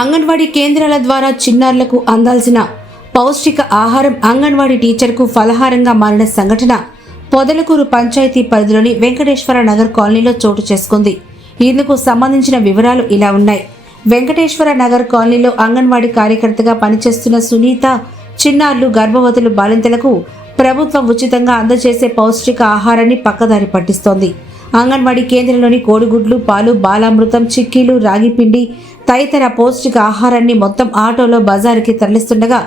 అంగన్వాడీ కేంద్రాల ద్వారా చిన్నారులకు అందాల్సిన పౌష్టిక ఆహారం అంగన్వాడీ టీచర్కు ఫలహారంగా మారిన సంఘటన పొదలకూరు పంచాయతీ పరిధిలోని వెంకటేశ్వర నగర్ కాలనీలో చోటు చేసుకుంది. ఇందుకు సంబంధించిన వివరాలు ఇలా ఉన్నాయి. వెంకటేశ్వర నగర్ కాలనీలో అంగన్వాడీ కార్యకర్తగా పనిచేస్తున్న సునీత చిన్నారులు గర్భవతులు బాలింతలకు ప్రభుత్వం ఉచితంగా అందజేసే పౌష్టిక ఆహారాన్ని పక్కదారి పట్టిస్తోంది. అంగన్వాడీ కేంద్రంలోని కోడిగుడ్లు పాలు బాలామృతం చిక్కీలు రాగిపిండి తదితర పౌష్టిక ఆహారాన్ని మొత్తం ఆటోలో బజారుకి తరలిస్తుండగా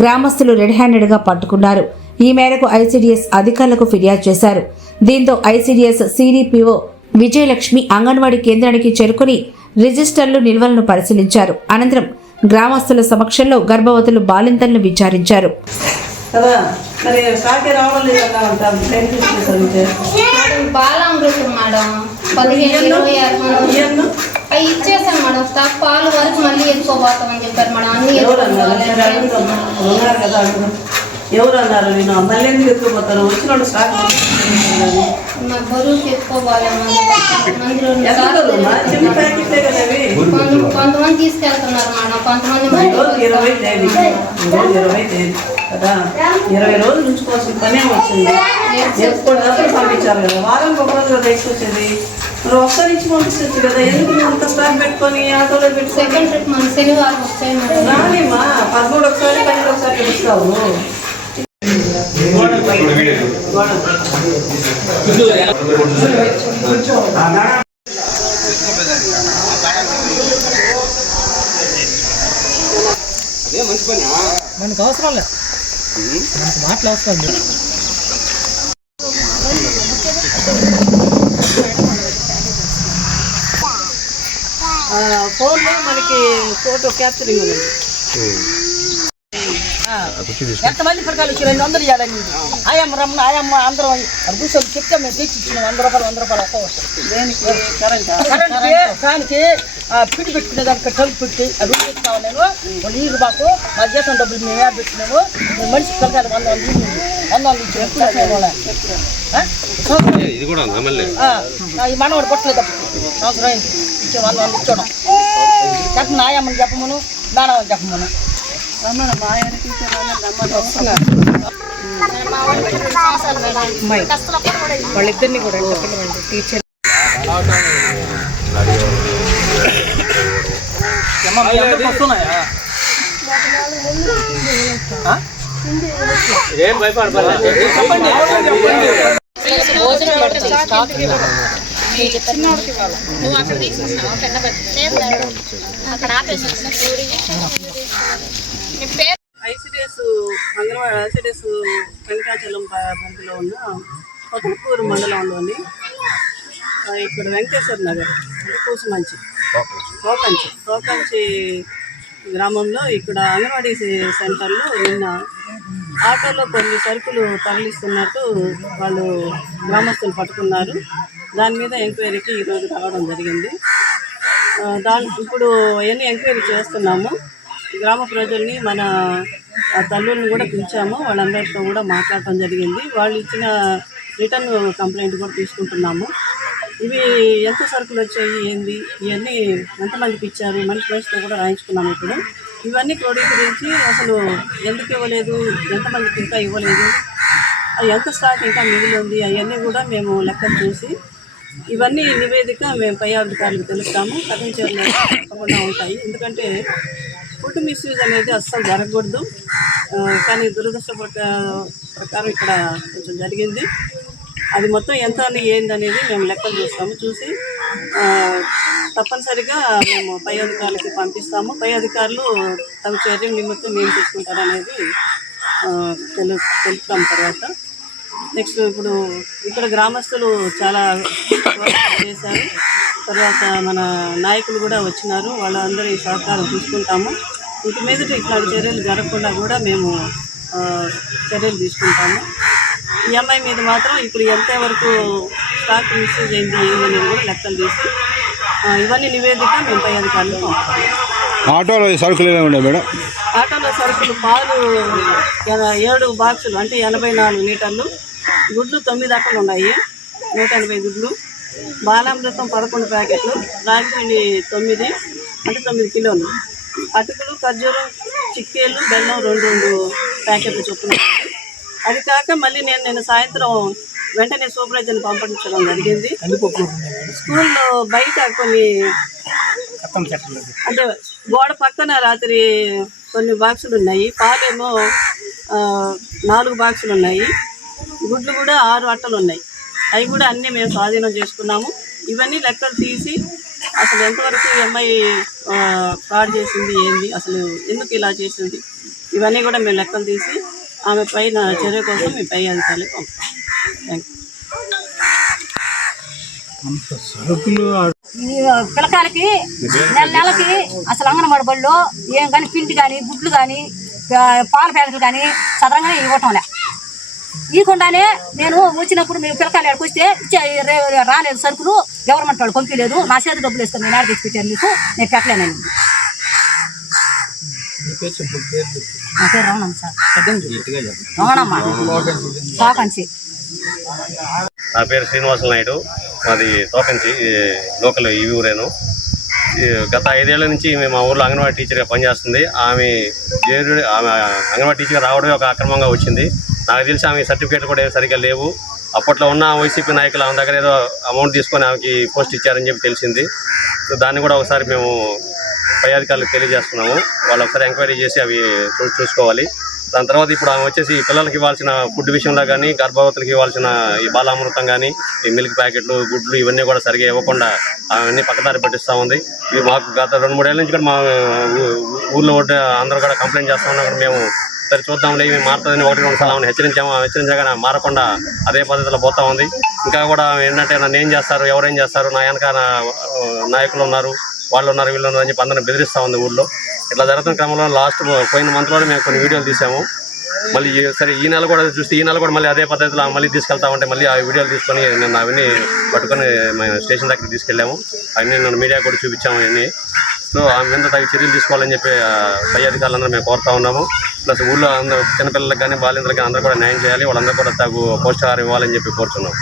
గ్రామస్తులు రెడ్ హ్యాండెడ్గా పట్టుకున్నారు. ఈ మేరకు ఐసీడీఎస్ అధికారులకు ఫిర్యాదు చేశారు. దీంతో ఐసీడీఎస్ సిడిపిఓ విజయలక్ష్మి అంగన్వాడీ కేంద్రానికి చేరుకుని రిజిస్టర్లు నిల్వలను పరిశీలించారు. అనంతరం గ్రామస్తుల సమక్షంలో గర్భవతులు బాలింతలను విచారించారు. బాలామృతం మేడం. అవి ఇచ్చేసాను మేడం. స్టాక్ పాలు వరకు మళ్ళీ ఎత్తుకోబోతామని చెప్పారు మేడం. అన్ని ఎవరు అన్నారు? కదా ఎవరు అన్నారు? నేను మళ్ళీ ఎందుకు ఎత్తుకుపోతాను వచ్చిన వాళ్ళు స్టాక్ బరువుకి కొంతమంది తీసుకెళ్తున్నారు మేడం. కొంతమంది ఈరోజు ఇరవై తేదీ. ఇరవై తేదీ. కదా? ఇరవై రోజులు ఉంచుకోవాల్సిన పనే వచ్చింది. ఎత్తుకోవడానికి పంపించాలి కదా. వారానికి ఒక రోజు కదా తీసుకొచ్చేది ఒకసారి ఇచ్చి పంపించవచ్చు కదా. ఎందుకు నువ్వు అంత స్టాక్ పెట్టుకొని ఆటోలో పెట్టుకొని సెకండ్ ట్రిప్ మన శనివారం మేడం. రానిమ్మా పదమూడు ఒకసారి పన్నెండు ఒకసారి పిలుస్తావు మనకు అవసరం లేదు. మనకు మాటలు అవసరం లేదు. ఫోన్లో మనకి ఫోటో క్యాప్చరింగ్ ఉంది. ఎంతమంది పిల్లకాయలు వచ్చి రెండు వందలు ఇవ్వాలని ఆయమ్మ రమ్మని ఆయమ్మ అందరం అది కూర్చొని చెప్తే మేము తెచ్చి ఇచ్చినాం వంద రూపాయలు వంద రూపాయలు ఒక్క వస్తుంది. దేనికి? పిడి పెట్టుకునే దానికి టంక్ పెట్టి అది ఉంచుతాను నేను. నీరు బాకు మా జీతం డబ్బులు మేము యాడ్ పెట్టినాము మేము మనిషి పిల్లకాయలు వంద వంద ఇల్లు వంద వంద ఇచ్చి ఇది కూడా ఉందా మళ్ళీ? ఈ మనవాడు కొట్టలేదు అప్పుడు. సంవత్సరం అయింది ఇచ్చే వంద వంద ఇచ్చాడు చెప్పమని ఆయమ్మని చెప్పమను నానమ్మని చెప్పమను. వాళ్ళిద్దరిని కూడా టీచర్ వస్తున్నాయా? ఏం భయపడపడలేదు భోజనం ఐసిడిఎస్ మంగళవారం ఐసిడిఎస్ వెంకటాచలం పంపిలో ఉన్న కొత్తపూరు మండలంలోని ఇక్కడ వెంకటేశ్వర నగర్ అంటే కూసుమంచి కోకంచి కోకంచి గ్రామంలో ఇక్కడ అంగన్వాడీ సెంటర్లో నిన్న ఆటోలో కొన్ని సరుకులు తరలిస్తున్నట్టు వాళ్ళు గ్రామస్తులు పట్టుకున్నారు. దాని మీద ఎంక్వైరీకి ఈరోజు రావడం జరిగింది. దాని ఇప్పుడు అవన్నీ ఎంక్వైరీ చేస్తున్నాము? గ్రామ ప్రజల్ని మన తల్లుల్ని కూడా పిలిచాము. వాళ్ళందరితో కూడా మాట్లాడటం జరిగింది. వాళ్ళు ఇచ్చిన రిటర్న్ కంప్లైంట్ కూడా తీసుకుంటున్నాము. ఇవి ఎంత సరుకులు వచ్చాయి? ఏంది? ఇవన్నీ ఎంతమందికి ఇచ్చారు? మన ప్లేస్తో కూడా రాయించుకున్నాము ఇప్పుడు. ఇవన్నీ క్రోడీకరించి అసలు ఎందుకు ఇవ్వలేదు? ఎంతమందికి ఇంకా ఇవ్వలేదు? ఎంత స్టాక్ ఇంకా మిగిలి ఉంది? అవన్నీ కూడా మేము లెక్కలు చూసి ఇవన్నీ నివేదిక మేము పై అధికారులకు తెలుస్తాము కథం తప్పకుండా ఉంటాయి. ఎందుకంటే ఫుడ్ మిస్యూజ్ అనేది అస్సలు జరగకూడదు. కానీ దురదృష్టపట్ట ప్రకారం ఇక్కడ కొంచెం జరిగింది. అది మొత్తం ఎంత అని ఏందనేది మేము లెక్కలు చూస్తాము. చూసి తప్పనిసరిగా మేము పై అధికారులకి పంపిస్తాము. పై అధికారులు తమ చర్య నిమిత్తం మేము తీసుకుంటారనేది తెలు తెలుపుతాం తర్వాత. నెక్స్ట్ ఇప్పుడు ఇక్కడ గ్రామస్తులు చాలా చేశారు. తర్వాత మన నాయకులు కూడా వచ్చినారు. వాళ్ళందరి సహకారం తీసుకుంటాము. ఇంటి మీదట ఇట్లాంటి చర్యలు జరగకుండా కూడా మేము చర్యలు తీసుకుంటాము. ఈఎంఐ మీద మాత్రం ఇప్పుడు ఎంతవరకు స్టాక్ మిస్యూజ్ అయింది ఏందనేది కూడా లెక్కలు తీసి ఇవన్నీ నివేదిక మేము పై అధికారులు ఆటోలో సరుకులు ఏమేమి ఉన్నాయి మేడం? ఆటోలో సరుకులు పాలు ఏడు బాక్సులు అంటే ఎనభై నాలుగు లీటర్లు గుడ్లు తొమ్మిది అక్కలు ఉన్నాయి నూట ఎనభై గుడ్లు బాలామృతం పదకొండు ప్యాకెట్లు రాగిపిండి తొమ్మిది అంటే తొమ్మిది కిలోలు. అటుకులు ఖర్జూరం చిక్కేలు బెల్లం రెండు రెండు ప్యాకెట్లు చొప్పున అది కాక మళ్ళీ నేను నేను సాయంత్రం వెంటనే సూపర్వైజర్ని పంపించడం జరిగింది. స్కూల్లో బయట కొన్ని అంటే గోడ పక్కన రాత్రి కొన్ని బాక్సులు ఉన్నాయి. పాలేమో నాలుగు బాక్సులు ఉన్నాయి. గుడ్లు కూడా ఆరు అట్టలు ఉన్నాయి. అవి కూడా అన్నీ మేము స్వాధీనం చేసుకున్నాము. ఇవన్నీ లెక్కలు తీసి అసలు ఎంతవరకు అమ్మాయి ఫ్రాడ్ చేసింది ఏంది అసలు ఎందుకు ఇలా చేసింది? ఇవన్నీ కూడా మేము లెక్కలు తీసి ఆమె పైన చర్య కోసం మేము పై అధికారులకు పంపుతాం. పిల్లకాయలకి నెల నెలకి అసలు అంగన్వాడి బడిలో ఏం కానీ పిండి కానీ గుడ్లు కానీ పాల ప్యాకెట్లు కానీ సదరంగానే ఇవ్వటంలే. ఇవ్వకుండానే నేను వచ్చినప్పుడు మీ పిల్లకాయలు ఎక్కడికి వస్తే ఇచ్చే రాలేదు సరుకులు గవర్నమెంట్ వాళ్ళు పంపించలేదు నా చేతి డబ్బులు వేసుకొని నేను ఆడ తెచ్చి పెట్టాను మీకు నేను పెట్టలేనండి రమణమ్మ సార్. రమణమ్మ. కాకంచి నా పేరు శ్రీనివాస నాయుడు. మాది తోకంచి లోకల్ ఈ ఊరేను. ఈ గత ఐదేళ్ళ నుంచి మేము మా ఊర్లో అంగన్వాడీ టీచర్గా పనిచేస్తుంది. ఆమె ఏడు ఆమె అంగన్వాడీ టీచర్గా రావడమే ఒక అక్రమంగా వచ్చింది. నాకు తెలిసి ఆమె సర్టిఫికేట్ కూడా ఏమి సరిగ్గా లేవు. అప్పట్లో ఉన్న వైసీపీ నాయకులు ఆమె దగ్గర ఏదో అమౌంట్ తీసుకొని ఆమెకి పోస్ట్ ఇచ్చారని చెప్పి తెలిసింది. దాన్ని కూడా ఒకసారి మేము పై అధికారులకు తెలియజేస్తున్నాము. వాళ్ళు ఒకసారి ఎంక్వైరీ చేసి అవి చూసుకోవాలి. దాని తర్వాత ఇప్పుడు ఆమె వచ్చేసి పిల్లలకి ఇవ్వాల్సిన ఫుడ్ విషయంలో కానీ గర్భవతులకు ఇవ్వాల్సిన ఈ బాలామృతం కానీ ఈ మిల్క్ ప్యాకెట్లు గుడ్లు ఇవన్నీ కూడా సరిగా ఇవ్వకుండా అవన్నీ పక్కదారి పట్టిస్తూ ఉంది. ఇవి మాకు గత రెండు మూడేళ్ళ నుంచి కూడా మా ఊ- ఊర్లో అందరూ కూడా కంప్లైంట్ చేస్తూ ఉన్నా కూడా మేము సరే చూద్దాంలే ఇవి మారుతుందని ఒకటి రెండు సార్లు ఆమెను హెచ్చరించాము. ఆమె మారకుండా అదే పద్ధతిలో పోతా ఉంది. ఇంకా కూడా ఏంటంటే నన్ను ఏం చేస్తారు ఎవరేం చేస్తారు నా వెనక నాయకులు ఉన్నారు వాళ్ళు ఉన్నారు వీళ్ళు ఉన్నారు అని చెప్పి అందరిని బెదిరిస్తూ ఉంది ఊళ్ళో ఇట్లా జరుగుతున్న క్రమంలో లాస్ట్ పోయిన మంత్లోనే మేము కొన్ని వీడియోలు తీసాము. మళ్ళీ ఈ- సరే ఈ నెల కూడా చూస్తే ఈ నెల కూడా మళ్ళీ అదే పద్ధతిలో మళ్ళీ తీసుకెళ్తా ఉంటే మళ్ళీ ఆ వీడియోలు తీసుకొని నేను అవన్నీ పట్టుకొని మేము స్టేషన్ దగ్గరికి తీసుకెళ్ళాము. అవన్నీ నేను మీడియా కూడా చూపించాము అవన్నీ సో ఆమె మీద తగిన చర్యలు తీసుకోవాలని చెప్పి పై అధికారులందరూ మేము కోరుతా ఉన్నాము. ప్లస్ ఊళ్ళో అందరూ చిన్నపిల్లలకు కానీ బాలింతలకు అందరూ కూడా న్యాయం చేయాలి. వాళ్ళందరూ కూడా తగు పోషకాహారం ఇవ్వాలని చెప్పి కోరుతున్నాం